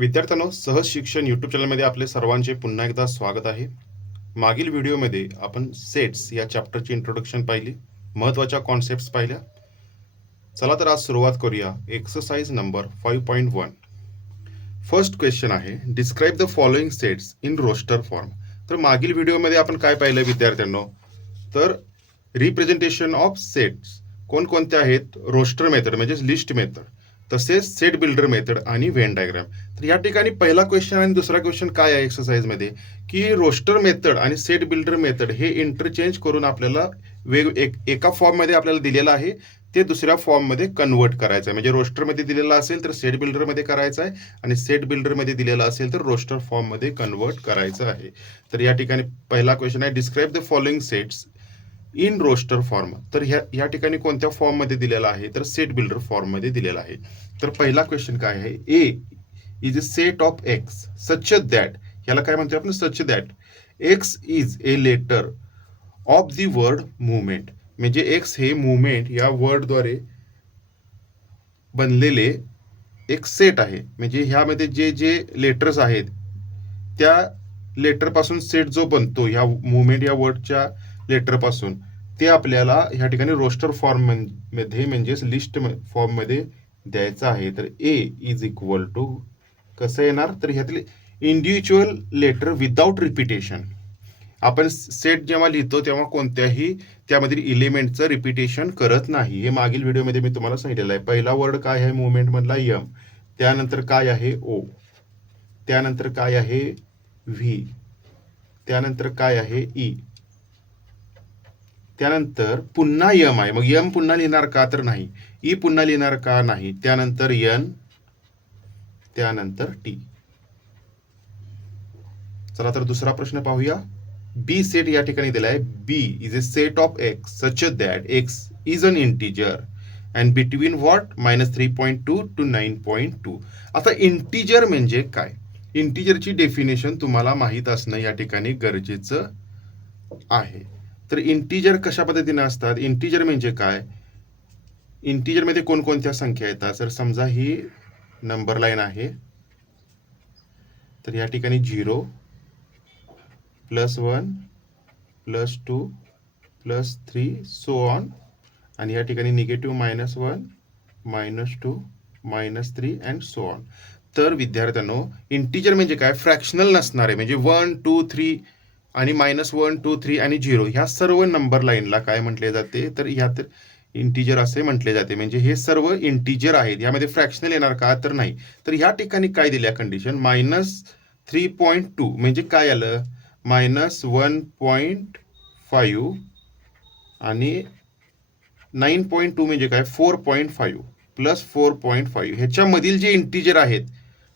विद्यार्थ्यांनो, सहज शिक्षण यूट्यूब चॅनलमध्ये आपले सर्वांचे पुन्हा एकदा स्वागत आहे. मागील व्हिडिओमध्ये आपण सेट्स या चॅप्टरची इंट्रोडक्शन पाहिली, महत्त्वाच्या कॉन्सेप्ट्स पाहिल्या. चला तर आज सुरुवात करूया एक्सरसाइज नंबर 5.1. फर्स्ट क्वेश्चन आहे, describe the following sets in roster form. तर मागील व्हिडिओमध्ये आपण काय पाहिलं विद्यार्थ्यांनो, तर रिप्रेझेंटेशन ऑफ सेट्स कोणकोणते आहेत, रोस्टर मेथड म्हणजे लिस्ट मेथड, तसेच सेट बिल्डर मेथड आणि व्हेन डायग्राम. तर या ठिकाणी पहिला क्वेश्चन आणि दुसरा क्वेश्चन काय आहे एक्सरसाइजमध्ये, की रोस्टर मेथड आणि सेट बिल्डर मेथड हे इंटरचेंज करून आपल्याला एका फॉर्ममध्ये आपल्याला दिलेलं आहे ते दुसऱ्या फॉर्ममध्ये कन्वर्ट करायचं आहे. म्हणजे रोस्टरमध्ये दिलेलं असेल तर सेट बिल्डरमध्ये करायचं आहे आणि सेट बिल्डरमध्ये दिलेलं असेल तर रोस्टर फॉर्ममध्ये कन्वर्ट करायचं आहे. तर या ठिकाणी पहिला क्वेश्चन आहे, describe the following sets in roster form. तर या ठिकाणी कोणत्या फॉर्ममध्ये दिलेला आहे, तर सेट बिल्डर फॉर्ममध्ये दिलेला आहे. तर पहिला क्वेश्चन काय आहे, A is a set of x such that, याला काय म्हणतो आपण, such that x is a letter of the word movement. म्हणजे एक्स हे मुवमेंट या वर्डद्वारे बनलेले एक सेट आहे. म्हणजे ह्यामध्ये जे जे लेटर्स आहेत त्या लेटरपासून सेट जो बनतो ह्या मुवमेंट या वर्डच्या लेटरपासून, ते आपल्याला ह्या ठिकाणी रोस्टर फॉर्म मध्ये म्हणजेच लिस्ट फॉर्म मध्ये द्यायचं आहे. तर ए इज इक्वल टू कसं येणार, तर ह्यातले इंडिव्हिज्युअल लेटर विदाउट रिपिटेशन. आपण सेट जेव्हा लिहितो तेव्हा कोणत्याही त्यामधील इलिमेंटचं रिपिटेशन करत नाही. हे मागील व्हिडिओमध्ये मी तुम्हाला सांगितलेलं आहे. पहिला वर्ड काय आहे मुवमेंट मधला, यम, त्यानंतर काय आहे ओ, त्यानंतर काय आहे व्ही, त्यानंतर काय आहे ई, त्यानंतर पुन्हा यम आहे. मग यम पुन्हा लिहिणार का, तर नाही. ई पुन्हा लिहिणार का, नाही. त्यानंतर यन, त्यानंतर टी. चला तर दुसरा प्रश्न पाहूया. बी सेट या ठिकाणी दिलाय, B is a set of x such that x is an integer and between what -3.2 to 9.2. आता इंटिजर म्हणजे काय, इंटिजरची डेफिनेशन तुम्हाला माहीत असणं या ठिकाणी गरजेचं आहे. तर इंटिजर कशा पद्धतीने असतात, इंटिजर म्हणजे काय, इंटिजरमध्ये कोणकोणत्या संख्या येतात. तर समजा ही नंबर लाईन आहे, तर या ठिकाणी 0 +1 +2 +3 सो ऑन, आणि या ठिकाणी निगेटिव्ह -1 -2 -3 अँड सो ऑन. तर विद्यार्थ्यांनो, इंटिजर म्हणजे काय, फ्रॅक्शनल नसणारे, म्हणजे 1 2 3 आणि -1 2 3 आणि 0 ह्या सर्व नंबर लाईनला काय म्हटले जाते, तर ह्यात इंटिजर असे म्हटले जाते. म्हणजे हे सर्व इंटिजर आहेत, यामध्ये फ्रॅक्शनल येणार का, तर नाही. तर ह्या ठिकाणी काय दिल्या कंडिशन, -3.2 म्हणजे काय आलं, -1.5 आणि 9.2 म्हणजे काय, 4.5 +4.5. ह्याच्यामधील जे इंटिजर आहेत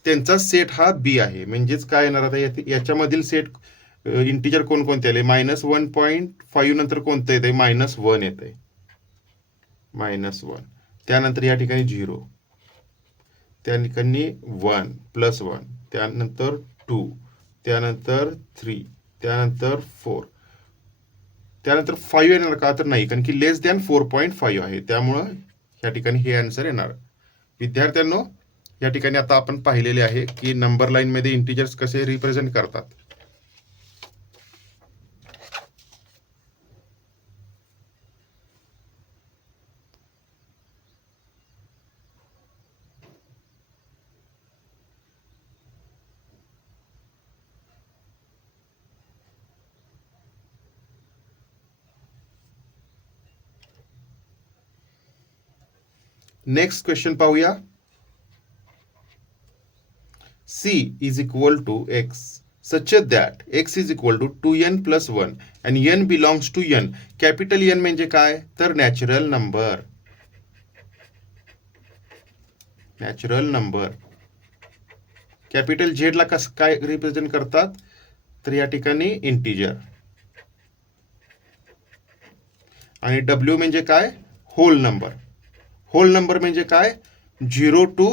त्यांचा सेट हा बी आहे. म्हणजेच काय येणार, आता याच्यामधील सेट इंटिजर कोणकोणते आले, -1.5 नंतर कोणतं येते, -1 येते, -1. त्यानंतर या ठिकाणी 0, त्या ठिकाणी 1 +1, त्यानंतर 2, त्यानंतर 3, त्यानंतर 4, त्यानंतर 5 येणार का, तर नाही, कारण की <4.5 आहे, त्यामुळं या ठिकाणी हे आन्सर येणार. विद्यार्थ्यांनो, या ठिकाणी आता आपण पाहिलेले आहे की नंबर लाईन मध्ये इंटिजर्स कसे रिप्रेझेंट करतात. नेक्स्ट क्वेश्चन पाहूया. C is equal to x such that x is equal to 2n plus 1 and n belongs to n. Capital n म्हणजे काय, तर natural number, natural number. Capital Z ला कसं काय रिप्रेझेंट करतात, तर या ठिकाणी इंटिजर, आणि डब्ल्यू म्हणजे काय, होल नंबर. होल नंबर म्हणजे काय, 0 to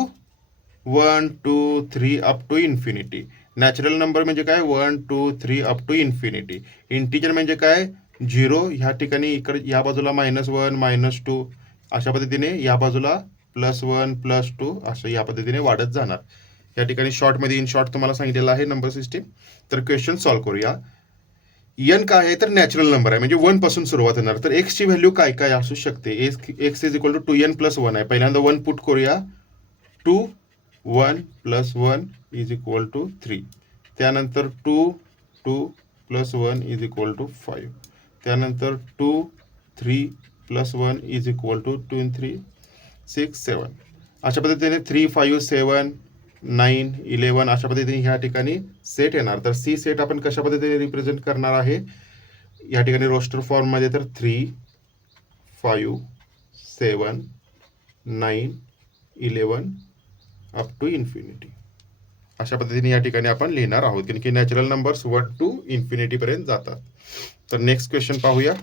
1 2 3 up to infinity. Natural number म्हणजे काय, 1 2 3 अप टू इन्फिनिटी. इंटिजर म्हणजे काय, 0, ह्या ठिकाणी इकडे या बाजूला -1 -2 अशा पद्धतीने, या बाजूला +1 +2 असं या पद्धतीने वाढत जाणार. या ठिकाणी शॉर्टमध्ये इन शॉर्ट तुम्हाला सांगितलेलं आहे नंबर सिस्टीम. तर क्वेश्चन सॉल्व्ह करूया. एन काय आहे तर नॅचरल नंबर आहे, म्हणजे 1 पासून सुरुवात होणार. तर एक्स ची व्हॅल्यू काय काय असू शकते. X is equal to 2n+1 आहे. पहिल्यांदा 1 पुट करूया. 2 1 + 1 इज इक्वल टू 3. त्यानंतर 2 + 1 इज इक्वल टू 5. त्यानंतर 2 3 + 1 इज इक्वल टू 2 3 6 7. अशा पद्धतीने 3 5 7 9 11 अशा पद्धतीने ह्या ठिकाणी सेट येणार. तर सी सेट आपण कशा पद्धतीने रिप्रेझेंट करणार आहे या ठिकाणी रोस्टर फॉर्ममध्ये. तर 3 5 7 9 11 अप टू इन्फिनिटी अशा पद्धतीने या ठिकाणी आपण लिहिणार आहोत, कारण की नॅचरल नंबर्स 1 टू इन्फिनिटी पर्यंत जातात. तर नेक्स्ट क्वेश्चन पाहूया.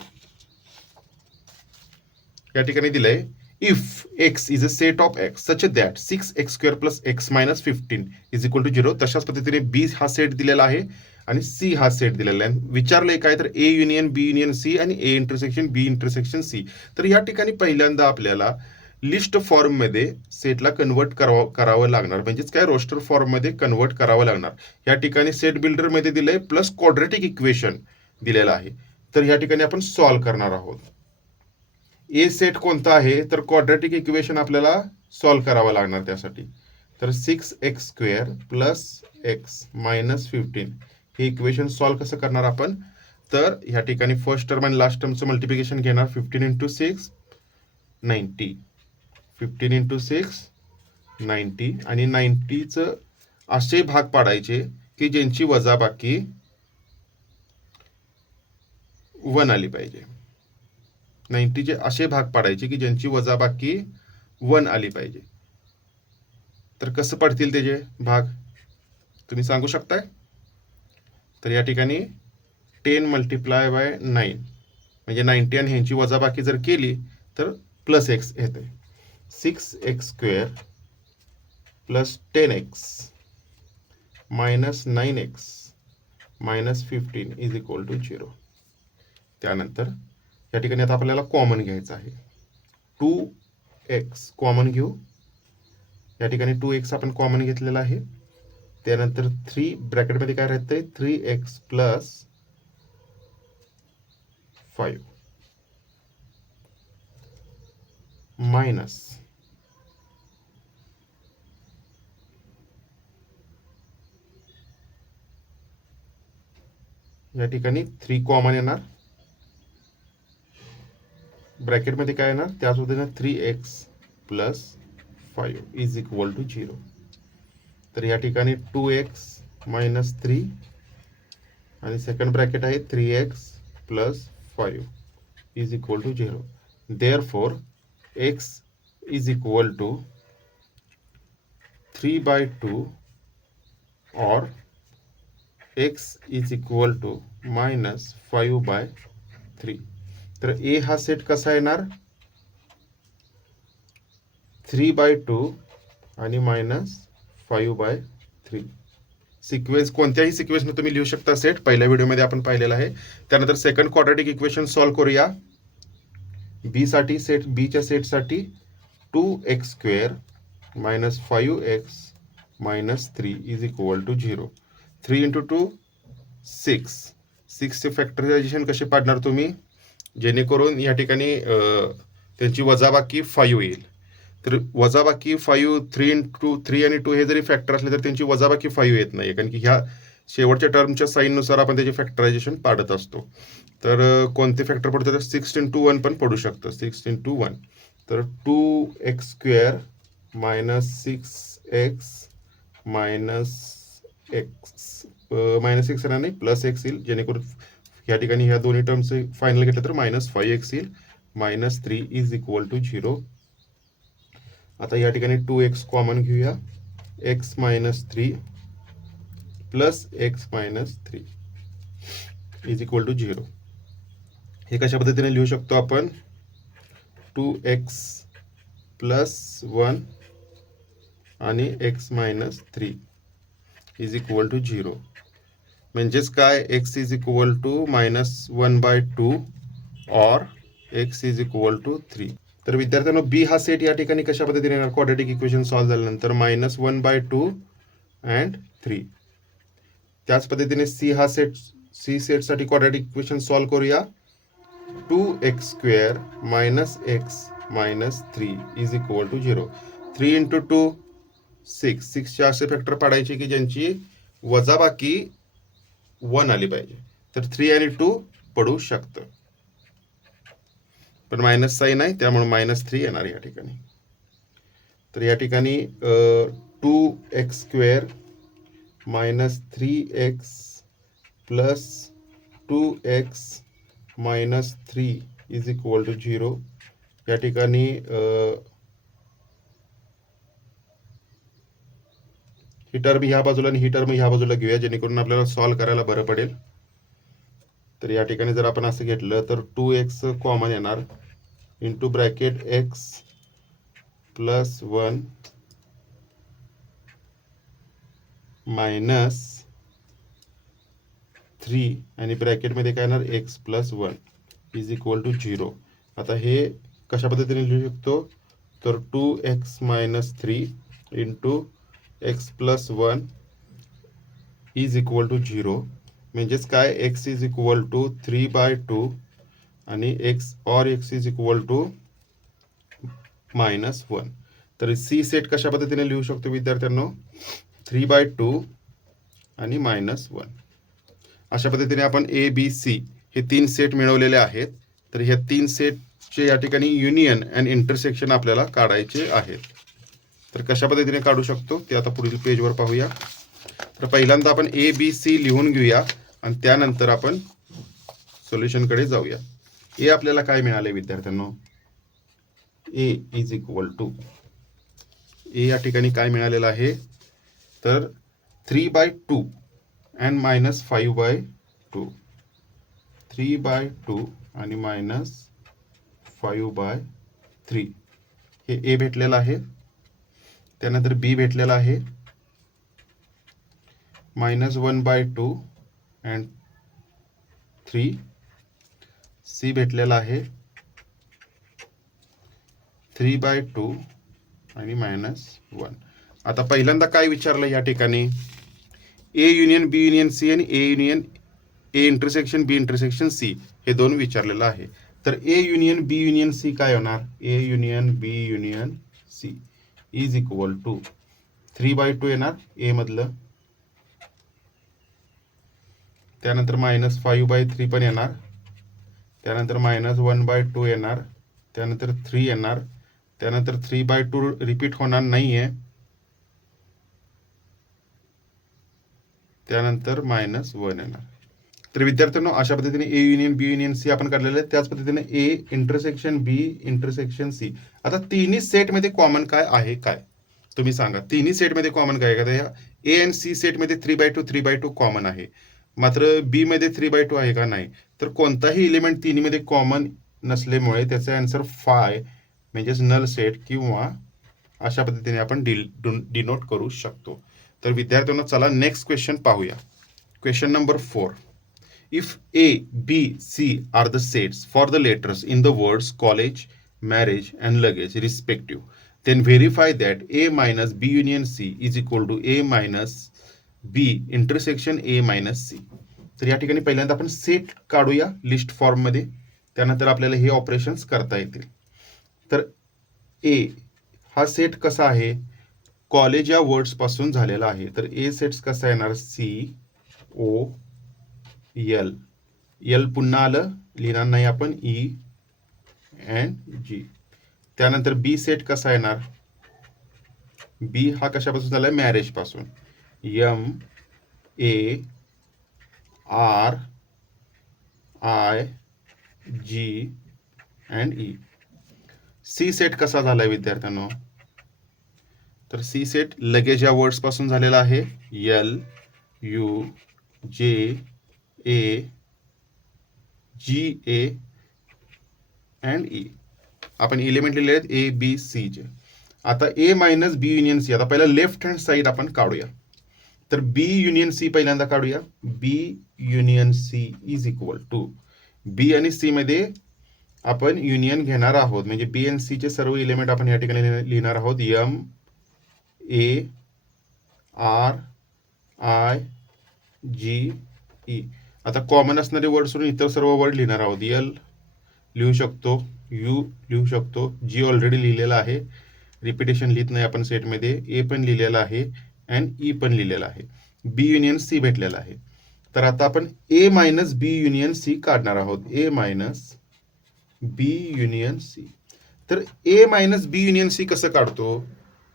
या ठिकाणी दिलंय if x is a set of x such that 6x² + x - 15 is equal to 0. तशाच पद्धतीने बी हा सेट दिलेला आहे आणि सी हा सेट दिलेला आहे. विचारलंय काय तर A union B union C आणि A intersection B intersection C. तर या ठिकाणी पहिल्यांदा आपल्याला लिस्ट फॉर्ममध्ये सेटला कन्वर्ट करावं लागणार, म्हणजेच काय रोस्टर फॉर्ममध्ये कन्वर्ट करावं लागणार. या ठिकाणी सेट बिल्डरमध्ये दिलंय प्लस क्वाड्रॅटिक इक्वेशन दिलेलं आहे. तर या ठिकाणी आपण सॉल्व्ह करणार आहोत. ए सेट कोणता आहे तर क्वाड्रॅटिक इक्वेशन आपल्याला सॉल्व्ह करावं लागणार त्यासाठी. तर 6x² + x - 15 हे इक्वेशन सॉल्व्ह कसं करणार आपण. तर ह्या ठिकाणी फर्स्ट टर्म आणि लास्ट टर्मचं मल्टिप्लिकेशन घेणार. 15 × 6 90. 15 × 6 90 आणि 90चं असे भाग पाडायचे की ज्यांची वजाबाकी 1 आली पाहिजे. 90चे असे भाग पाडायचे की ज्यांची वजाबाकी 1 आली पाहिजे. तर कसं पडतील त्याचे भाग तुम्ही सांगू शकताय. तर या ठिकाणी 10 × 9 म्हणजे 90 आणि ह्यांची वजाबाकी जर केली तर प्लस एक्स येते. 6x² + 10x - 9x - 15 is equal to 0. त्यानंतर या ठिकाणी आता आपल्याला कॉमन घ्यायचं आहे. 2x कॉमन घेऊ. या ठिकाणी 2x आपण कॉमन घेतलेला आहे. त्यानंतर 3 ब्रॅकेटमध्ये काय राहतंय 3x + 5 मायनस या ठिकाणी 3 कॉमन येणार. ब्रॅकेटमध्ये काय येणार त्याच पद्धतीने 3x + 5 इज इक्वल टू 0. तर या ठिकाणी 2x - 3 आणि सेकंड ब्रॅकेट आहे 3x + 5 is equal to 0. Therefore x is equal to 3/2 और x इज इक्वल टू -5/3. तर ए हा सेट कसा येणार 3/2 आणि -5/3. सिक्वेन्स कोणत्याही सिक्वेन्सने तुम्ही लिहू शकता सेट. पहिल्या व्हिडिओमध्ये आपण पाहिलेला आहे. त्यानंतर सेकंड क्वाड्रॅटिक इक्वेशन सॉल्व्ह करूया. बी साठी सेट बीच्या सेटसाठी 2x² - 5x - 3 is equal to 0. 3 × 2 6. 6चे फॅक्टरायझेशन कसे पाडणार तुम्ही जेणेकरून या ठिकाणी त्यांची वजाबाकी 5 येईल. तर वजाबाकी 5 3 × 3 आणि 2 हे जरी फॅक्टर असले तर त्यांची वजाबाकी 5 येत नाही, कारण की ह्या शेवटच्या टर्मच्या साईननुसार आपण त्याचे फॅक्टरायझेशन पाडत असतो. तर कोणते फॅक्टर पडतं तर 6 × 1 पण पडू शकतं. 6 × 1 तर 2x² - 6x - x आणि प्लस x येईल, जेणेकरून या ठिकाणी ह्या दोन्ही टर्मचे फायनल घेतलं तर -5x येईल. -3 इज इक्वल टू 0. आता या ठिकाणी 2x कॉमन घेऊया. x - 3 plus x - 3 is equal to 0. हे कशा पद्धतीने लिहू शकतो आपण 2x + 1 आणि x - 3 इज इक्वल टू 0. म्हणजेच काय x इज इक्वल टू -1/2 और x इज इक्वल टू 3. तर विद्यार्थ्यांनो बी हा सेट या ठिकाणी कशा पद्धतीने येणार क्वाड्रॅटिक इक्वेशन सॉल्व्ह झाल्यानंतर -1/2 अँड 3. त्याच पद्धतीने सी सेटसाठी क्वाड्रॅटिक इक्वेशन सॉल्व्ह करूया. 2x² - x - 3 is equal to 0. 3 × 2 6. 6चे असे फॅक्टर पाडायचे की ज्यांची वजाबाकी 1 आली पाहिजे. तर 3 आणि 2 पडू शकतं, पण मायनस साईन आहे त्यामुळे -3 येणार या ठिकाणी. तर या ठिकाणी 2x² - 3x + 2x - 3 is equal to 0. या ठिकाणी ही टर्म ह्या बाजूला आणि ही टर्म ह्या बाजूला घेऊया, जेणेकरून आपल्याला सॉल्व्ह करायला बरं पडेल. तर या ठिकाणी जर आपण असं घेतलं तर 2x कॉमन येणार, इंटू ब्रॅकेट x + 1 -3 आणि ब्रॅकेटमध्ये काय येणार x + 1 इज इक्वल टू 0. आता हे कशा पद्धतीने लिहू शकतो, तर 2x - 3 into x + 1 is equal to 0. म्हणजेच काय, x इज इक्वल टू 3/2 आणि x इज इक्वल टू -1. तर सी सेट कशा पद्धतीने लिहू शकतो विद्यार्थ्यांनो, 3/2 आणि -1. अशा पद्धतीने आपण ABC हे 3 सेट मिळवलेले आहेत. तर ह्या 3 सेटचे या ठिकाणी युनियन अँड इंटरसेक्शन आपल्याला काढायचे आहेत. तर कशा पद्धतीने काढू शकतो ते आता पुढील पेजवर पाहूया. तर पहिल्यांदा आपण ABC लिहून घेऊया आणि त्यानंतर आपण सोल्युशनकडे जाऊया. ए आपल्याला काय मिळाले विद्यार्थ्यांनो, ए इज इक्वल टू, ए या ठिकाणी काय मिळालेलं आहे, तर 3/2 and -5/2. 3/2 आणि -5/3 हे ए भेटलेलं आहे. त्यानंतर बी भेटलेला आहे -1/2 and 3. सी भेटलेला आहे 3/2 आणि -1. आता पहिल्यांदा काय विचारलं या ठिकाणी, A union B union C आणि A intersection B intersection C हे दोन विचारलेलं आहे. तर A union B union C काय होणार, A union B union C is equal to 3/2 येणार ए मधलं, त्यानंतर -5/3 पण येणार, त्यानंतर -1/2 येणार, त्यानंतर 3 येणार, त्यानंतर 3/2 रिपीट होणार नाहीये, त्यानंतर -1 येणार. तर विद्यार्थ्यांनो अशा पद्धतीने A union B union C आपण काढलेले आहे. त्याच पद्धतीने A intersection B intersection C. आता तिन्ही सेटमध्ये कॉमन काय आहे, काय तुम्ही सांगा, तिन्ही सेटमध्ये कॉमन काय आहे का. ए आणि सी सेटमध्ये 3/2 कॉमन आहे, मात्र बी मध्ये 3/2 आहे का, नाही. तर कोणताही एलिमेंट तिन्हीमध्ये कॉमन नसल्यामुळे त्याचा आन्सर फाय म्हणजेच नल सेट किंवा अशा पद्धतीने आपण डिनोट करू शकतो. तर विद्यार्थ्यांनो चला नेक्स्ट क्वेश्चन पाहूया. Question number 4. If A, B, C are the sets for the letters in the words college, marriage and luggage respective, then verify that A minus B union C is equal to A minus B intersection A minus C. तर या ठिकाणी पहिल्यांदा आपण set काढूया list form मध्ये, त्यानंतर आपल्याला हे ऑपरेशन्स करता येतील. तर ए हा सेट कसा आहे, कॉलेज या वर्ड्स पासून झालेला आहे. तर ए सेट्स कसा येणार, COL, एल पुन्हा आलं, लिहिणार नाही आपण, ENG. त्यानंतर बी सेट कसा येणार, बी हा कशापासून झालाय, मॅरेज पासून, MARIG and E. C set कसा झालाय विद्यार्थ्यांनो, तर सी सेट लगेज या वर्ड्स पासून झालेला आहे, LUJAGA and E. आपण एलिमेंट लिहिले आहेत ABC चे. आता A minus B union C, आता पहिला लेफ्ट हँड साइड आपण काढूया. तर बी युनियन सी पहिल्यांदा काढूया. B union C is equal to, B आणि सी मध्ये आपण युनियन घेणार आहोत, म्हणजे बी आणि सी चे सर्व एलिमेंट आपण या ठिकाणी लिहिणार आहोत, MARIG आय जी ई. आता कॉमन असणारे वर्ड सोडून इतर सर्व वर्ड लिहिणार आहोत. एल लिहू शकतो, यू लिहू शकतो, जी ऑलरेडी लिहिलेला आहे, रिपिटेशन लिहित नाही आपण सेटमध्ये, ए पण लिहिलेला आहे अँड ई पण लिहिलेला आहे, बी युनियन सी भेटलेला आहे. तर आता आपण ए मायनस बी युनियन सी काढणार आहोत. ए मायनस बी युनियन सी. तर ए मायनस बी युनियन सी कसं काढतो?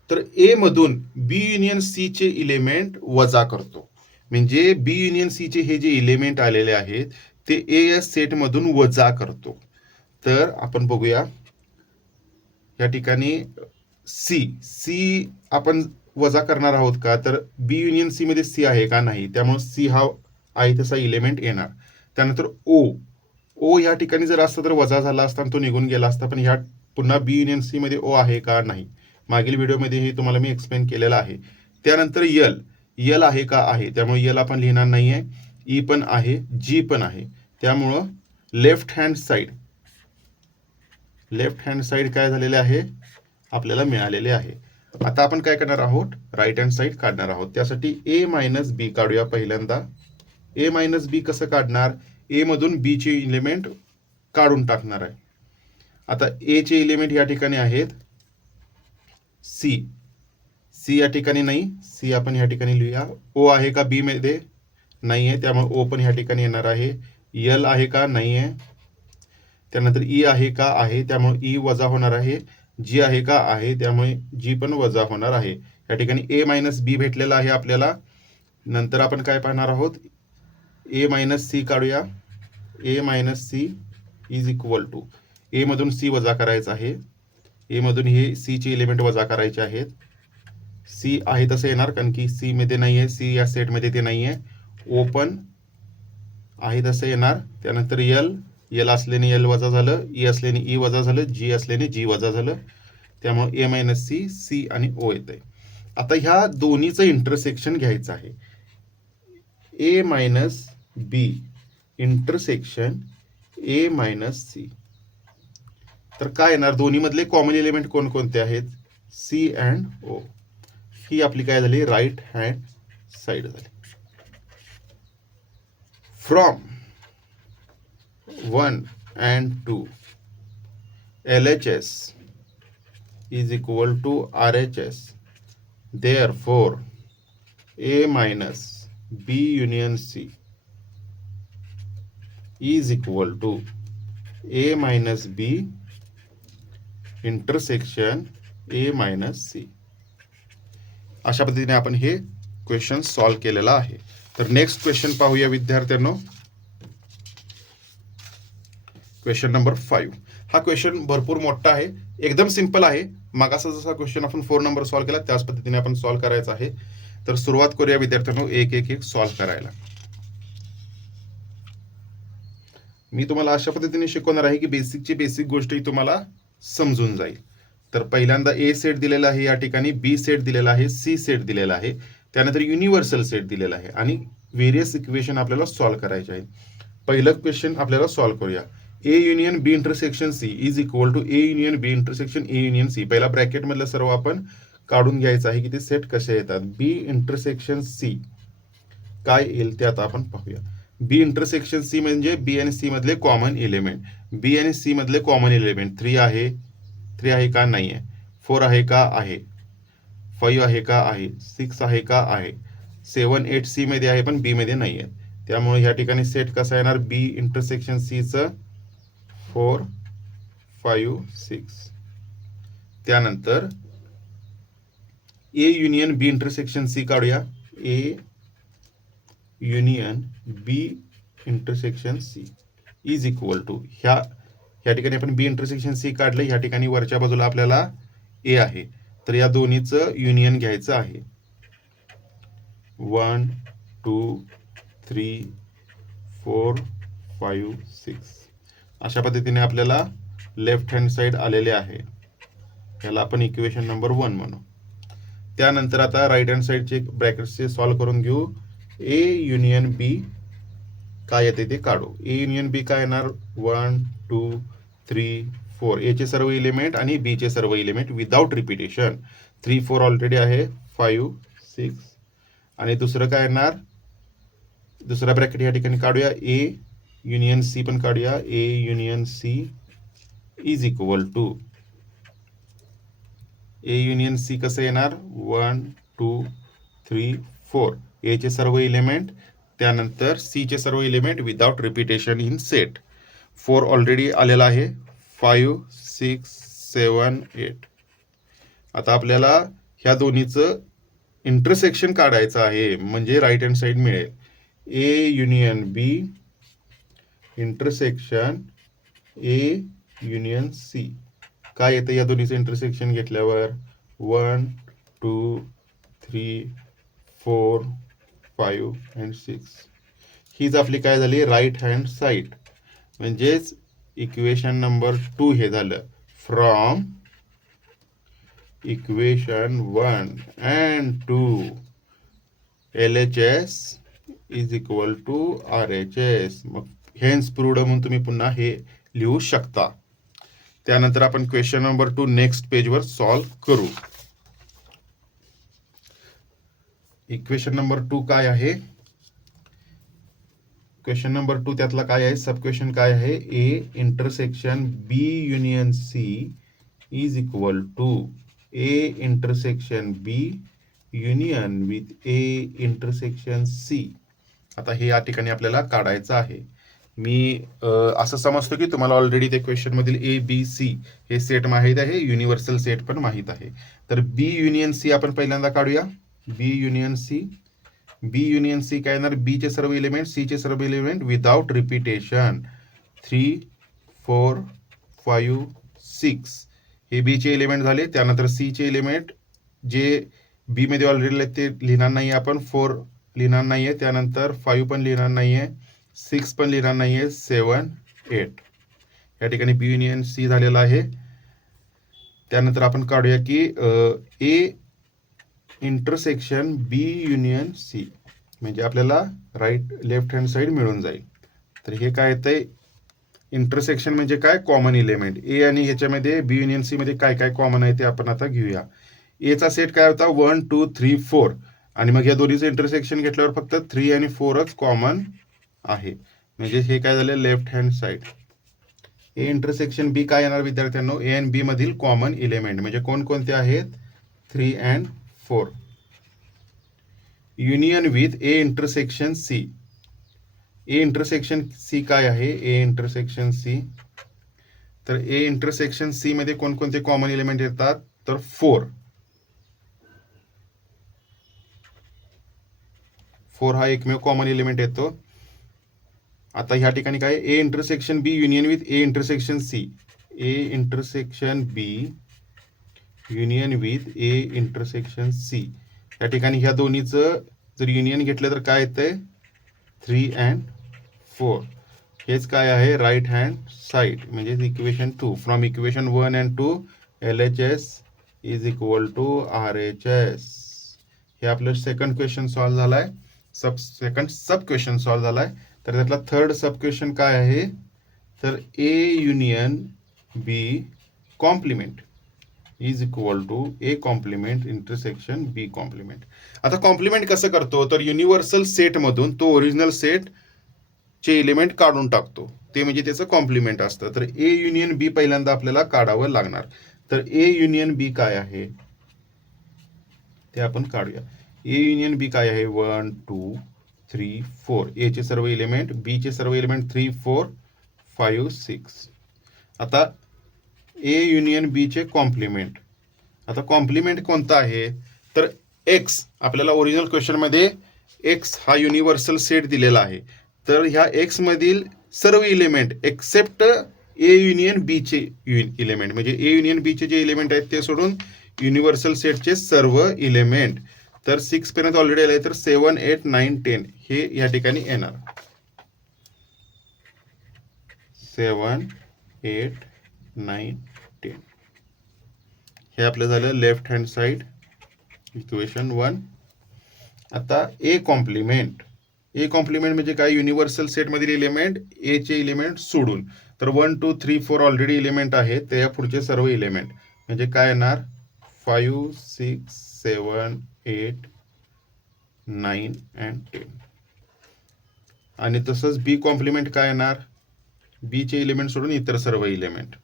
तर ए मधून बी युनियन सी चे इलेमेंट वजा करतो. म्हणजे बी युनियन सी चे हे जे इलेमेंट आलेले आहेत ते ए या सेट मधून वजा करतो. तर आपण बघूया या ठिकाणी सी सी आपण वजा करणार आहोत का? तर बी युनियन सी मध्ये सी आहे का? नाही. त्यामुळे सी हा आहे तसा इलेमेंट येणार. त्यानंतर ओ ओ या ठिकाणी जर असता तर वजा झाला असता तो निघून गेला असता, पण ह्या पुन्हा बी युनियन सी मध्ये ओ आहे का? नाही. मागील व्हिडिओमध्ये हे तुम्हाला मी एक्सप्लेन केलेलं आहे. त्यानंतर यल यल आहे का? आहे. त्यामुळे यल आपण लिहिणार नाहीये. ई पण आहे, जी पण आहे. त्यामुळं लेफ्ट हँड साईड काय झालेले आहे? आपल्याला मिळालेले आहे. आता आपण काय करणार आहोत? राईट हँड साईड काढणार आहोत. त्यासाठी ए मायनस बी काढूया पहिल्यांदा. ए मायनस बी कसं काढणार? ए मधून बी चे इलेमेंट काढून टाकणार आहे. आता ए चे इलेमेंट या ठिकाणी आहेत सी. सी या ठिकाणी नाही, सी आपण या ठिकाणी लिहूया. ओ आहे का बी मध्ये? नाही आहे, त्यामुळे ओ पण या ठिकाणी येणार आहे. यल आहे का? नाही आहे. त्यानंतर ई आहे का? आहे, त्यामुळे ई वजा होणार आहे. जी आहे का? आहे, त्यामुळे जी पण वजा होणार आहे. या ठिकाणी ए मायनस बी भेटलेला आहे आपल्याला. नंतर आपण काय पाहणार आहोत? ए मायनस सी काढूया. A minus C is equal to, A मधून सी वजा करायचं आहे. ए मधून हे सी चे एलिमेंट वजा करायचे आहेत. सी आहे तसं येणार, कारण की सी मध्ये नाही आहे, सी या सेटमध्ये ते नाही आहे. ओ पण आहे तसं येणार. त्यानंतर यल यल असल्याने यल वजा झालं, ई असल्याने ई वजा झालं, जी असल्याने जी वजा झालं. त्यामुळे ए मायनस सी, सी आणि ओ येत आहे. आता ह्या दोन्हीचं इंटरसेक्शन घ्यायचं आहे. A minus B intersection A minus C. तर काय येणार? दोन्ही मधले कॉमन एलिमेंट कोणकोणते आहेत? सी अँड ओ. ही आपली काय झाली? राईट हँड साईड झाली. From 1 and 2 LHS is equal to RHS. Therefore, A minus B union C is equal to A minus B intersection A minus C. अशा पद्धतीने आपण हे क्वेश्चन सॉल्व्ह केलेला आहे. तर नेक्स्ट क्वेश्चन पाहूया विद्यार्थ्यांनो. Question number 5. हा क्वेश्चन भरपूर मोठा आहे, एकदम सिंपल आहे. मागासा जसा क्वेश्चन आपण 4 नंबर सॉल्व्ह केला त्याच पद्धतीने आपण सॉल्व्ह करायचा आहे. तर सुरुवात करूया विद्यार्थ्यांनो एक एक एक सॉल्व्ह करायला. मी तुम्हाला अशा पद्धतीने शिकवणार आहे की बेसिकची बेसिक गोष्टी तुम्हाला समजून जाईल. तर पहिल्यांदा ए सेट दिलेला आहे, या ठिकाणी बी सेट दिलेला आहे, सी सेट दिलेला आहे, त्यानंतर युनिव्हर्सल सेट दिलेला आहे आणि व्हेरियस इक्वेशन आपल्याला सॉल्व्ह करायचे आहे. पहिलं क्वेश्चन आपल्याला सॉल्व्ह करूया. A union B intersection C is equal to A union B intersection A union C. पहिला ब्रॅकेट मधलं सर्व आपण काढून घ्यायचं आहे की ते सेट कसे येतात. बी इंटरसेक्शन सी काय येईल ते आता आपण पाहूया. बी इंटरसेक्शन सी म्हणजे बी आणि सी मधले कॉमन एलिमेंट. बी आणि सी मधले कॉमन एलिमेंट 3 आहे का? नाही आहे. 4 आहे का? आहे. 5 आहे का? आहे. 6 आहे का? आहे. 7 8 सी मध्ये आहे पण बी मध्ये नाही आहे. त्यामुळे ह्या ठिकाणी सेट कसा येणार? बी इंटरसेक्शन सी च 4 5 6. त्यानंतर A union B intersection C काढूया. A union B intersection C is equal to, ह्या ठिकाणी आपण बी इंटरसेक्शन सी काढलं, ह्या ठिकाणी वरच्या बाजूला आपल्याला ए आहे, तर या दोन्हीचं युनियन घ्यायचं आहे. 1 2 3 4 5 6. अशा पद्धतीने आपल्याला लेफ्ट हँड साइड आलेले आहे. याला आपण इक्वेशन नंबर 1 म्हणू. त्यानंतर आता राईट हँड साइडचे ब्रॅकेट्सचे सॉल्व्ह करून घेऊ. ए युनियन बी काय येते ते काढू. ए युनियन बी काय येणार? 1 2 3 4. ए चे सर्व इलिमेंट आणि बी चे सर्व इलिमेंट विदाउट रिपिटेशन. 3 4 ऑलरेडी आहे. 5 6 आणि दुसरं काय येणार, दुसरा ब्रॅकेट या ठिकाणी काढूया, ए युनियन सी पण काढूया, A union C is equal to, A union C कसं येणार, 1 2 3 4, ए चे सर्व इलेमेंट, त्यानंतर सी चे सर्व element without repetition in set. 4 already आलेला आहे, 5 6 7 8. आता आपल्याला ह्या दोन्हीचं इंटरसेक्शन काढायचं आहे, म्हणजे राईट हँड साईड मिळेल. A union B intersection A union C, काय येतं या दोन्हीचं इंटरसेक्शन घेतल्यावर, 1 2 3 4 5 अँड 6. हीच आपली काय झाली, राईट हँड साईड. म्हणजेच इक्वेशन नंबर 2 हे झालं. From equation 1 and 2 LHS is equal to RHS. मग हेन्स प्रूव्ड म्हणून तुम्ही पुन्हा हे लिहू शकता. त्यानंतर आपण क्वेश्चन नंबर 2 नेक्स्ट पेजवर सॉल्व्ह करू. इक्वेशन नंबर 2 काय आहे, क्वेश्चन नंबर 2 त्यातला काय आहे, सब क्वेश्चन काय आहे, A intersection B union C is equal to A intersection B union with A intersection C. आता हे या ठिकाणी आपल्याला काढायचं आहे. मी असं समजतो की तुम्हाला ऑलरेडी ते क्वेश्चन मधील ए बी सी हे सेट माहीत आहे, युनिव्हर्सल सेट पण माहीत आहे. तर बी युनियन सी आपण पहिल्यांदा काढूया. बी युनियन सी, बी युनियन सी काय येणार, बी चे सर्व इलेमेंट, सी चे सर्व इलेमेंट विदाउट रिपिटेशन. 3 4 5 6 हे बी चे इलेमेंट झाले. त्यानंतर सी चे इलेमेंट जे बी मध्ये ऑलरेडी ते लिहिणार नाही आपण, 4 लिहिणार नाहीये, त्यानंतर 5 पण लिहिणार नाहीये, 6 पण लिहिणार नाहीये, 7 8. या ठिकाणी बी युनियन सी झालेला आहे. त्यानंतर आपण काढूया की A intersection B union C, म्हणजे आपल्याला राईट लेफ्ट हँड साईड मिळून जाईल. तर हे काय येतंय, इंटरसेक्शन म्हणजे काय, कॉमन इलेमेंट. ए आणि ह्याच्यामध्ये बी युनियन सी मध्ये काय काय कॉमन आहे ते आपण आता घेऊया. ए चा सेट काय होता, 1 2 3 4, आणि मग या दोन्हीचं इंटरसेक्शन घेतल्यावर फक्त 3 आणि 4च कॉमन आहे. म्हणजे हे काय झालं, left hand side. A intersection B काय येणार विद्यार्थ्यांनो, ए आणि बी मधील कॉमन इलेमेंट म्हणजे कोणकोणते आहेत, 3 and 4. Union with A intersection C. A intersection C काय आहे, ए इंटरसेक्शन सी, तर ए इंटरसेक्शन सी मध्ये कोणकोणते कॉमन इलेमेंट येतात, तर 4 हा एकमेव कॉमन इलेमेंट येतो. आता ह्या ठिकाणी काय, A intersection B union with A intersection C, A intersection B union with A intersection C. या ठिकाणी ह्या दोन्हीचं जर युनियन घेतलं तर काय येतंय, 3 and 4. हेच काय आहे, राईट हँड साईड, म्हणजे equation 2. From equation 1 and 2 LHS is equal to RHS. हे आपलं सेकंड क्वेश्चन सॉल्व्ह झालाय, सेकंड सब क्वेश्चन सॉल्व्ह झालाय. तर त्यातला थर्ड सब क्वेश्चन काय आहे, तर A union B complement is equal to A complement intersection B complement. आता कॉम्प्लिमेंट कसं करतो, तर युनिव्हर्सल सेट मधून तो ओरिजिनल सेट चे एलिमेंट काढून टाकतो, ते म्हणजे त्याचं कॉम्प्लिमेंट असतं. तर ए युनियन बी पहिल्यांदा आपल्याला काढावं लागणार. तर ए युनियन बी काय आहे ते आपण काढूया. ए युनियन बी काय आहे, 1 2 3 4. ए चे सर्व एलिमेंट, बी चे सर्व एलिमेंट 3 4 5 6. आता ए युनियन बी चे कॉम्प्लिमेंट. आता कॉम्प्लिमेंट कोणता आहे, तर एक्स, आपल्याला ओरिजिनल क्वेश्चन मध्ये एक्स हा युनिव्हर्सल सेट दिलेला आहे. तर ह्या एक्स मधील सर्व इलेमेंट एक्सेप्ट ए युनियन बी चे इलेमेंट, म्हणजे ए युनियन बी चे जे इलेमेंट आहेत ते सोडून युनिव्हर्सल सेटचे सर्व इलेमेंट. तर 6 पर्यंत ऑलरेडी आले, तर 7 8 9 10 हे या ठिकाणी येणार. 7 8 9 10 हे आपलं झालं लेफ्ट हँड साईड, इक्वेशन 1. आता ए कॉम्प्लिमेंट. ए कॉम्प्लिमेंट म्हणजे काय, युनिव्हर्सल सेट मधील इलेमेंट ए चे इलेमेंट सोडून. तर 1 2 3 4 ऑलरेडी इलेमेंट आहेत, त्या पुढचे सर्व इलेमेंट म्हणजे काय येणार, 5 6 7 8 9 and 10. आणि तसंच बी कॉम्प्लिमेंट काय येणार, बी चे इलिमेंट सोडून इतर सर्व इलिमेंट,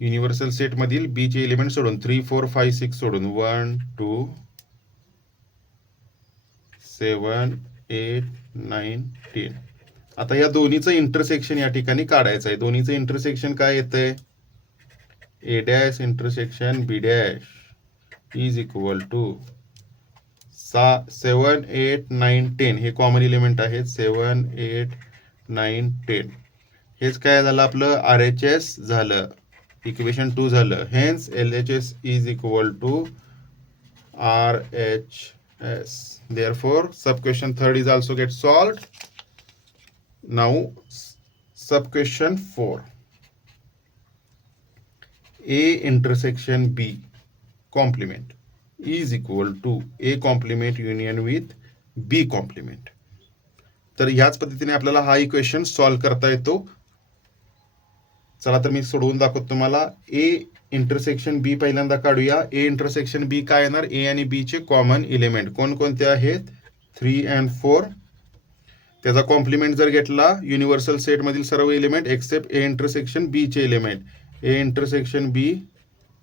युनिव्हर्सल सेट मधील बी चे इलिमेंट सोडून 3 4 5 6 सोडून 1 2 7 8 9 10. आता या दोन्हीचं इंटरसेक्शन या ठिकाणी काढायचं आहे. दोन्हीचं इंटरसेक्शन काय येतंय, A dash intersection B dash is equal to 7 8 9 10. हे कॉमन इलिमेंट आहेत. 7 8 9 10. हेच काय झालं आपलं, आर एच एस झालं, इक्वेशन 2 झालं. Hence L H S is equal to R H S. Therefore, sub question 3 is also get solved. Now, sub question 4. A intersection B complement is equal to A complement union with B complement. तर ह्याच पद्धतीने आपल्याला हा equation solve करता येतो. चला तर मी सोडवून दाखवतो तुम्हाला. ए इंटरसेक्शन बी पहिल्यांदा काढूया. ए इंटरसेक्शन बी काय येणार, ए आणि बी चे कॉमन इलिमेंट कोणकोणते आहेत, 3 and 4. त्याचा कॉम्प्लिमेंट जर घेतला, युनिव्हर्सल सेट मधील सर्व element except A intersection B चे element, A intersection B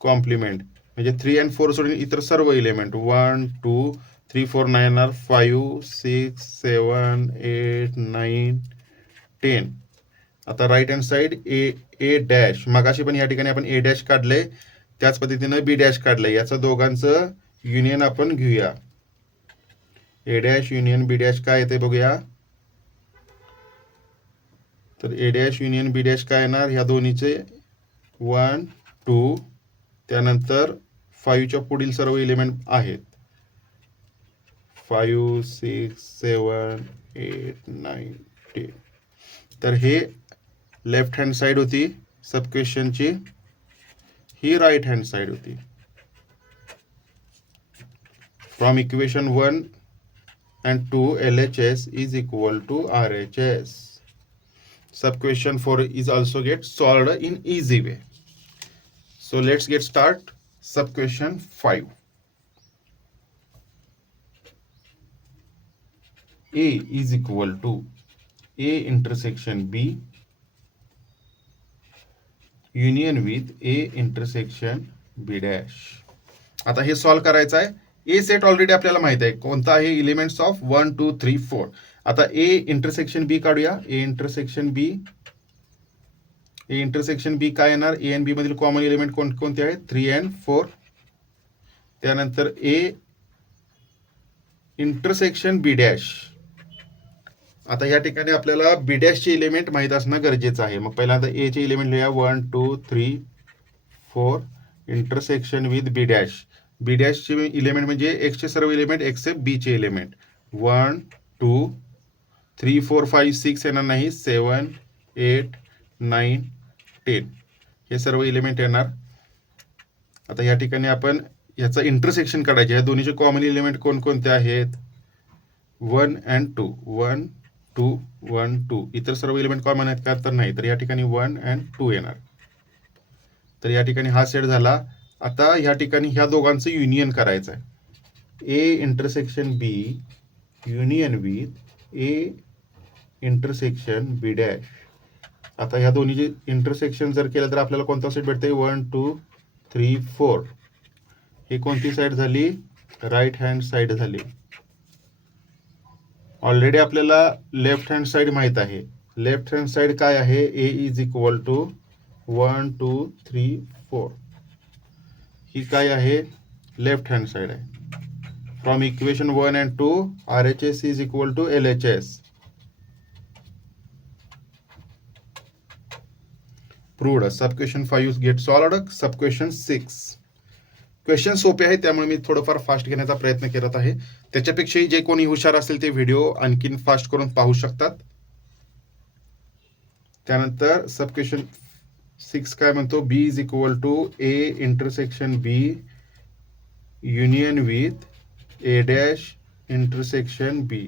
complement म्हणजे 3 and 4 सोडून इतर सर्व इलिमेंट 1 2 3 4 9 5 6 7 8 9 10. आता right hand side A dash, मगाशी पण या ठिकाणी आपण ए डॅश काढले, त्याच पद्धतीनं बी डॅश काढलंय. याचं दोघांचं युनियन आपण घेऊया. A dash union B dash काय येते बघूया. तर A dash union B dash काय येणार, ह्या दोन्हीचे 1 2 त्यानंतर 5च्या पुढील सर्व इलिमेंट आहेत 5 6 7 8 9 10. तर हे लेफ्ट हँड साइड होती सब क्वेश्चनची, ही राईट हँड साइड होती. From equation 1 and 2 LHS is equal to RHS. Sub question 4 is also get solved in easy way. So let's get start. Sub question 5. A is equal to A intersection B union with A intersection B dash. आता हे solve करायचं आहे. ए set already आपल्याला माहित आहे कोणता आहे, elements of 1 2 3 4. आता ए इंटरसेक्शन बी काढूया. ए इंटरसेक्शन बी काय येणार, ए आणि बी मधील कॉमन एलिमेंट कोणते आहेत, 3 and 4. त्यानंतर ए इंटरसेक्शन बी डॅश. आता या ठिकाणी आपल्याला बी डॅश चे इलिमेंट माहित असणं गरजेचं आहे. मग पहिल्यांदा ए चे इलिमेंट लिहूया 1 2 3 4 intersection with B dash. B dash चे इलिमेंट म्हणजे एक्स चे सर्व इलिमेंट एक्सेप्ट बी चे इलिमेंट 1 2 3 4 5 6 येणार नाही, 7 8 9 10 हे सर्व इलिमेंट येणार. आता या ठिकाणी आपण याचं इंटरसेक्शन काढायचे. या दोन्हीचे कॉमन इलिमेंट कोणकोणते आहेत, 1 and 2 1 2 1 2. इतर सर्व इलिमेंट कॉमन आहेत का, तर नाही. तर या ठिकाणी 1 and 2 येणार. तर या ठिकाणी हा सेट झाला. आता या ठिकाणी ह्या दोघांचं युनियन करायचं आहे. A intersection B union with A intersection B dash. आता ह्या दोन्हीचे इंटरसेक्शन जर केलं तर आपल्याला कोणता सेट भेटते, 1 2 3 4. ही कोणती साईड झाली, राईट हँड साईड झाली. ऑलरेडी आपल्याला लेफ्ट हँड साईड माहित आहे. लेफ्ट हँड साईड काय आहे, ए इज इक्वल टू 1 2 3 4. ही काय आहे, लेफ्ट हँड साइड आहे. From equation 1 and 2 RHS is equal to LHS. Proved. Sub question 5 get solved. Sub question 6. Question सोपे आहे त्यामुळे मी थोडंफार फास्ट घेण्याचा प्रयत्न करत आहे. त्याच्यापेक्षाही जे कोणी हुशार असेल ते व्हिडिओ आणखीन फास्ट करून पाहू शकतात. त्यानंतर सब क्वेश्चन 6 काय म्हणतो, B is equal to A intersection B union with A dash intersection B.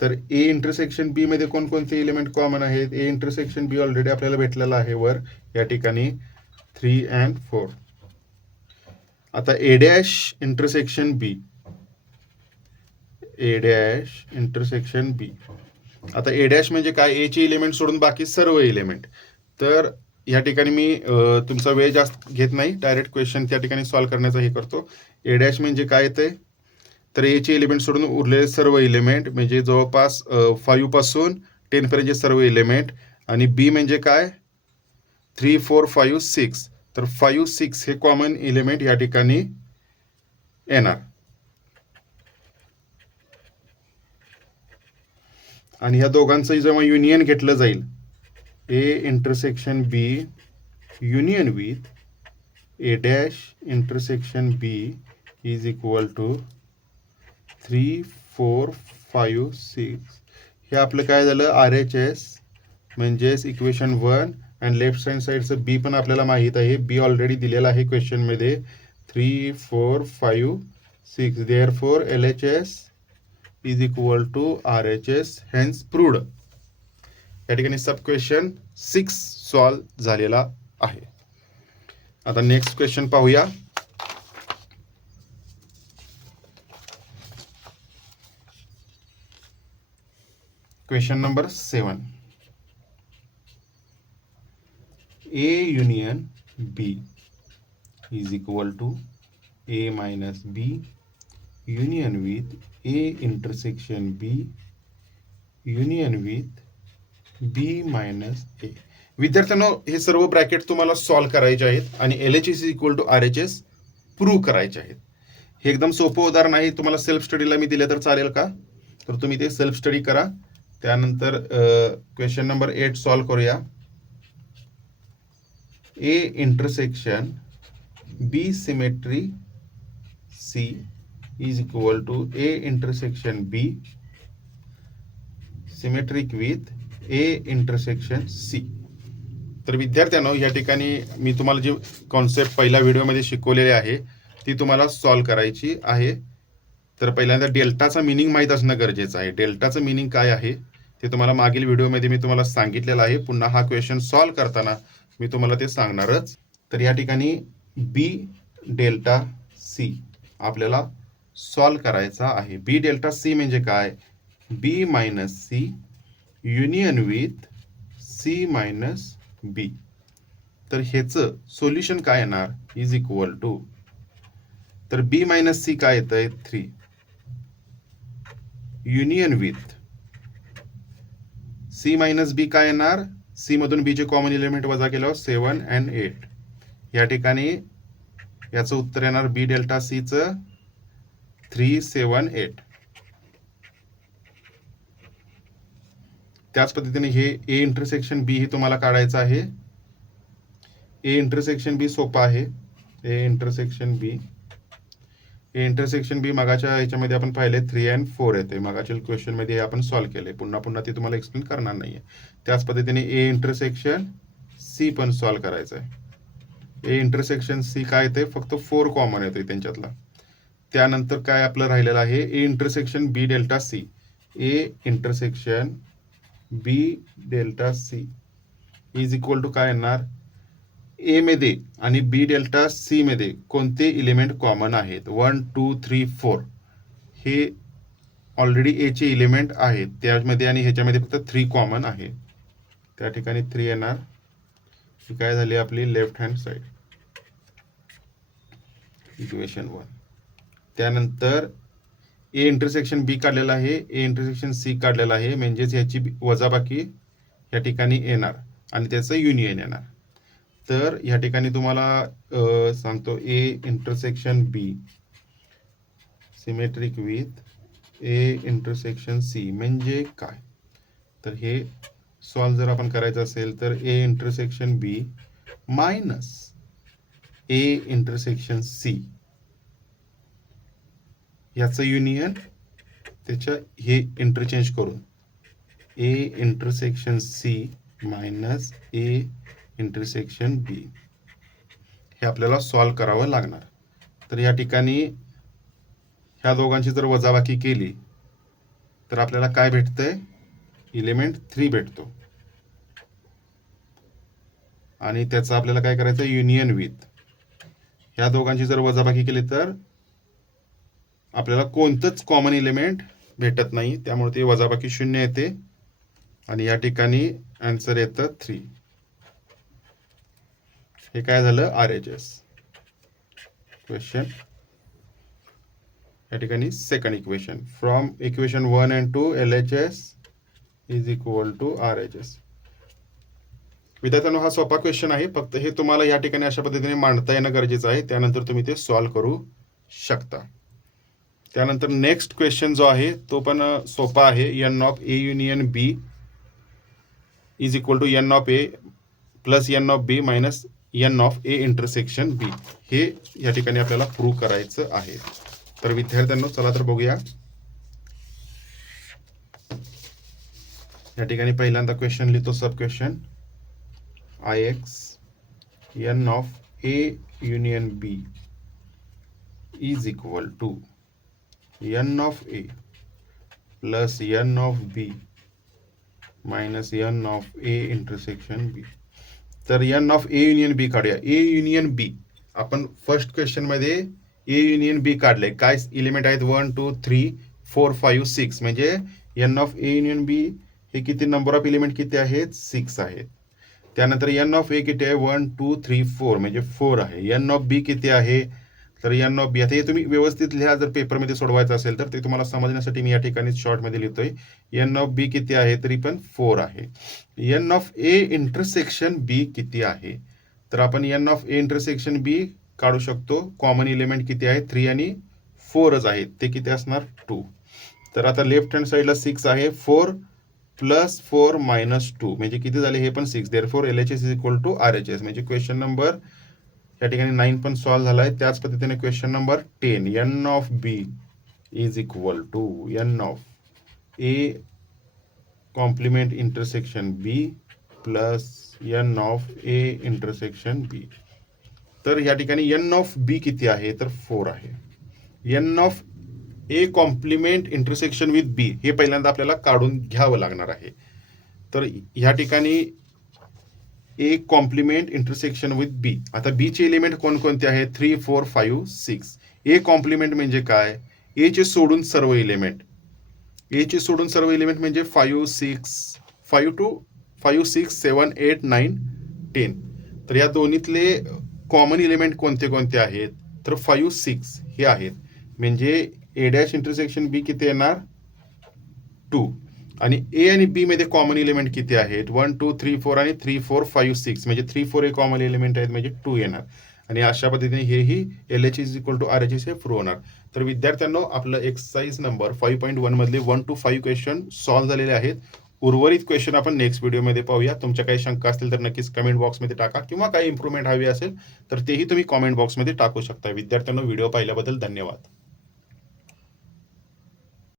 तर ए इंटरसेक्शन बी मध्ये कोणकोणते इलिमेंट कॉमन आहेत, ए इंटरसेक्शन बी ऑलरेडी आपल्याला भेटलेला आहे वर या ठिकाणी 3 and 4. आता A dash intersection B A dash intersection B. आता ए डॅश म्हणजे काय, ए चे इलेमेंट सोडून बाकी सर्व इलेमेंट. तर या ठिकाणी मी तुमचा वेळ जास्त घेत नाही, डायरेक्ट क्वेश्चन त्या ठिकाणी सॉल्व्ह करण्याचा हे करतो. ए डॅश म्हणजे काय येते, तर ए चे इलेमेंट सोडून उरलेले सर्व इलेमेंट म्हणजे जवळपास 5 पासून 10 पर्यंतचे सर्व इलेमेंट. आणि बी म्हणजे काय, 3 4 5 6. तर 5 6 हे कॉमन इलेमेंट या ठिकाणी येणार. आणि या दोघांचं जेव्हा युनियन घेतलं जाईल, A intersection B union with A dash intersection B is equal to 3 4 5 6. हे आपलं काय झालं, आर एच एस म्हणजेच इक्वेशन 1. आणि लेफ्ट हँड साईडचं बी पण आपल्याला माहीत आहे, बी ऑलरेडी दिलेला आहे क्वेश्चनमध्ये, 3 4 5 6. Therefore L H S is equal to R H S, hence proved. या ठिकाणी सब क्वेश्चन 6 सॉल्व्ह झालेला आहे. आता नेक्स्ट क्वेश्चन पाहूया. Question number 7. A union B is equal to A minus B union with A intersection B union with B minus A. विद्यार्थ्यांनो, हे सर्व bracket तुम्हाला सॉल्व्ह करायचे आहेत आणि L H S equal to R H S prove करायचे आहेत. हे एकदम सोपं उदाहरण आहे, तुम्हाला सेल्फ स्टडीला मी दिलं तर चालेल का, तर तुम्ही ते सेल्फ स्टडी करा. त्यानंतर क्वेश्चन नंबर 8 सॉल्व्ह करूया. A intersection B symmetry C is equal to A intersection B symmetric with A intersection C. तर विद्यार्थ्यांनो, या ठिकाणी मी तुम्हाला जी कॉन्सेप्ट पहिल्या व्हिडिओमध्ये शिकवलेली आहे ती तुम्हाला सॉल्व्ह करायची आहे. तर पहिल्यांदा डेल्टाचा मिनिंग माहीत असणं गरजेचं आहे. डेल्टाचं मिनिंग काय आहे ते तुम्हाला मागील व्हिडिओमध्ये मी तुम्हाला सांगितलेलं आहे. पुन्हा हा क्वेश्चन सॉल्व्ह करताना मी तुम्हाला ते सांगणारच. तर या ठिकाणी बी डेल्टा सी आपल्याला सॉल्व्ह करायचा आहे. बी डेल्टा सी म्हणजे काय, B minus C union with C minus B. तर ह्याचं सोल्युशन काय येणार, इज इक्वल टू, तर बी मायनस सी काय येत आहे 3 युनियन विथ सी मायनस बी काय येणार, सी मधून बी चे कॉमन एलिमेंट वजा केल्यावर 7 and 8. या ठिकाणी याचं उत्तर येणार बी डेल्टा सी च 3 7 8. त्याच पद्धतीने हे ए इंटरसेक्शन बी हे तुम्हाला काढायचं आहे. ए इंटरसेक्शन बी सोपा आहे. ए इंटरसेक्शन बी मागाच्या ह्याच्यामध्ये आपण पाहिले 3 and 4 येते. मागाच्या क्वेश्चन मध्ये आपण सॉल्व्ह केले, पुन्हा ते तुम्हाला एक्सप्लेन करणार नाहीये. त्याच पद्धतीने ए इंटरसेक्शन सी पण सॉल्व्ह करायचं आहे. ए इंटरसेक्शन सी काय येते, फक्त 4 कॉमन येते त्यांच्यातला. त्यानंतर काय आपलं राहिलेलं आहे, A intersection B delta C. A intersection B delta C is equal to काय येणार, ए मध्ये आणि बी डेल्टा सी मध्ये कोणते इलिमेंट कॉमन आहेत, 1 2 3 4. हे ऑलरेडी ए चे इलिमेंट आहेत त्यामध्ये आणि ह्याच्यामध्ये फक्त 3 कॉमन आहे. त्या ठिकाणी 3 येणार. ही काय झाली आपली लेफ्ट हँड साइड, इक्वेशन 1. त्यानंतर ए इंटरसेक्शन बी काढलेला आहे, ए इंटरसेक्शन सी काढलेला आहे, म्हणजेच ह्याची वजाबाकी या ठिकाणी येणार आणि त्याचं युनियन येणार. तर या ठिकाणी तुम्हाला सांगतो, A intersection B symmetric with A intersection C म्हणजे काय, तर हे सॉल्व्ह जर आपण करायचं असेल तर A intersection B minus A intersection C याचं युनियन त्याच्या हे इंटरचेंज करून A intersection C minus A intersection B हे आपल्याला सॉल्व्ह करावं लागणार. तर या ठिकाणी ह्या दोघांची जर वजाबाकी केली तर आपल्याला काय भेटतंय, इलिमेंट 3 भेटतो आणि त्याचं आपल्याला काय करायचं, युनियन विथ. ह्या दोघांची जर वजाबाकी केली तर आपल्याला कोणतंच कॉमन एलिमेंट भेटत नाही, त्यामुळे ते वजाबाकी 0 येते आणि या ठिकाणी आन्सर येतं 3. हे काय झालं RHS क्वेश्चन. या ठिकाणी second equation from equation 1 and 2 LHS is equal to RHS. विद्यार्थ्यांनो हा सोपा क्वेश्चन आहे, फक्त हे तुम्हाला या ठिकाणी अशा पद्धतीने मांडता येणं गरजेचं आहे, त्यानंतर तुम्ही ते सॉल्व्ह करू शकता. त्यानंतर नेक्स्ट क्वेश्चन जो आहे तो पण सोपा आहे. n of A union B is equal to n of A plus n of B minus n of A intersection B. हे या ठिकाणी आपल्याला प्रूव्ह करायचं आहे. तर विद्यार्थ्यांनो चला तर बघूया. या ठिकाणी पहिल्यांदा क्वेश्चन लिहितो, sub question Ix n of A union B is equal to n of A plus n of B minus n of A intersection B. तर n of A union B काढूया. A युनियन B आपण first question मध्ये A union B काढले. काय element आहेत 1 2 3 4 5 6, म्हणजे n of A union B हे किती नंबर ऑफ एलिमेंट किती आहेत 6 आहेत. त्यानंतर n ऑफ A किती आहे 1 2 3 4 म्हणजे 4 आहे. n ऑफ B किती आहे, तर n ऑफ B आता हे तुम्ही व्यवस्थित लिहा, जर पेपरमध्ये सोडवायचं असेल तर ते तुम्हाला समजण्यासाठी मी या ठिकाणी शॉर्टमध्ये लिहितोय. n ऑफ B किती आहे, तरी पण 4 आहे. n of A intersection B किती आहे, तर आपण n of A intersection B काढू शकतो. कॉमन एलिमेंट किती आहे 3 आणि 4च आहेत, ते किती असणार 2. तर आता लेफ्ट हँड साईडला 6 आहे, 4 प्लस 4 मायनस 2 म्हणजे किती झाले, हे पण 6. Therefore LHS is equal to RHS. म्हणजे क्वेश्चन नंबर या ठिकाणी 9 पण सॉल्व्ह झालाय. त्याच पद्धतीने question number 10 n of B is equal to n of A complement intersection B plus n of A intersection B. तर या ठिकाणी n ऑफ B किती आहे, तर 4 आहे. n of A complement intersection with B हे पहिल्यांदा आपल्याला काढून घ्यावं लागणार आहे. तर या ठिकाणी A complement intersection with B. आता B चे एलिमेंट कोणकोणते आहेत 3 4 5 6. A कॉम्प्लिमेंट म्हणजे काय, A चे सोडून सर्व एलिमेंट. A चे सोडून सर्व एलिमेंट म्हणजे 5 6 5 6 7 8 9 10. तर या दोन्हीतले कॉमन एलिमेंट कोणते कोणते आहेत, तर 5 6 हे आहेत. म्हणजे A डॅश इंटरसेक्शन B किती येणार 2. आणि A आणि B मध्ये कॉमन एलिमेंट किती आहेत 1 2 3 4 आणि 3 4 5 6 म्हणजे 3 4 हे कॉमन एलिमेंट आहेत, म्हणजे 2 येणार. आणि अशा पद्धतीने हेही LHS is equal to RHS हे प्रूव्ह होणार. तर विद्यार्थ्यांनो आपलं एक्सरसाइज नंबर 5.1 मधले 1 to 5 क्वेश्चन सॉल्व्ह झालेले आहेत. उर्वरित क्वेश्चन आपण नेक्स्ट व्हिडिओमध्ये पाहूया. तुमच्या काही शंका असतील तर नक्कीच कमेंट बॉक्समध्ये टाका, किंवा काही इम्प्रूव्हमेंट हवी असेल तर तेही तुम्ही कमेंट बॉक्समध्ये टाकू शकता. विद्यार्थ्यांनो व्हिडिओ पाहिल्याबद्दल धन्यवाद.